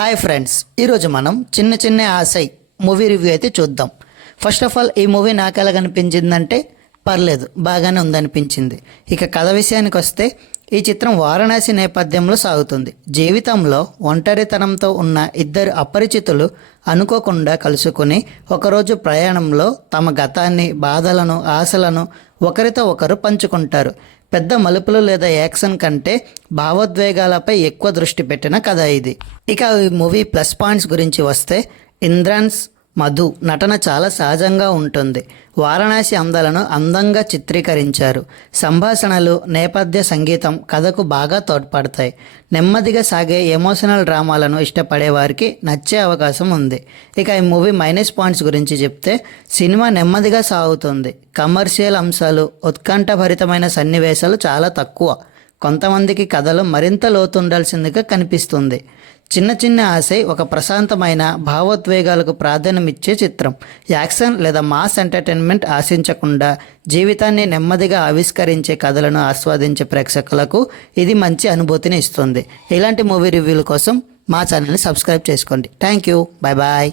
Hi friends, ఈరోజు మనం చిన్న చిన్న ఆశై మూవీ రివ్యూ అయితే చూద్దాం. ఫస్ట్ ఆఫ్ ఆల్ ఈ మూవీ నాకు ఎలా కనిపించిందంటే పర్లేదు, బాగానే ఉందనిపించింది. ఇక కథ విషయానికి వస్తే ఈ చిత్రం వారణాసి నేపథ్యంలో సాగుతుంది. జీవితంలో ఒంటరితనంతో ఉన్న ఇద్దరు అపరిచితులు అనుకోకుండా కలుసుకుని ఒకరోజు ప్రయాణంలో తమ గతాన్ని, బాధలను, ఆశలను ఒకరితో ఒకరు పంచుకుంటారు. పెద్ద మలుపులు లేదా యాక్షన్ కంటే భావోద్వేగాలపై ఎక్కువ దృష్టి పెట్టిన కథ ఇది. ఇక ఈ మూవీ ప్లస్ పాయింట్స్ గురించి వస్తే ఇంద్రాన్స్ మధు నటన చాలా సహజంగా ఉంటుంది. వారణాసి అందాలను అందంగా చిత్రీకరించారు. సంభాషణలు, నేపథ్య సంగీతం కథకు బాగా తోడ్పడతాయి. నెమ్మదిగా సాగే ఎమోషనల్ డ్రామాలను ఇష్టపడే వారికి నచ్చే అవకాశం ఉంది. ఇక ఈ మూవీ మైనస్ పాయింట్స్ గురించి చెప్తే సినిమా నెమ్మదిగా సాగుతుంది. కమర్షియల్ అంశాలు, ఉత్కంఠభరితమైన సన్నివేశాలు చాలా తక్కువ. కొంతమందికి కథలో మరింత లోతు ఉండాల్సిందిగా కనిపిస్తుంది. చిన్న చిన్న ఆశై ఒక ప్రశాంతమైన భావోద్వేగాలకు ప్రాధాన్యమిచ్చే చిత్రం. యాక్షన్ లేదా మాస్ ఎంటర్టైన్మెంట్ ఆశించకుండా జీవితాన్ని నెమ్మదిగా ఆవిష్కరించే కథలను ఆస్వాదించే ప్రేక్షకులకు ఇది మంచి అనుభూతిని ఇస్తుంది. ఇలాంటి మూవీ రివ్యూల కోసం మా ఛానల్ని సబ్స్క్రైబ్ చేసుకోండి. Thank you. Bye bye.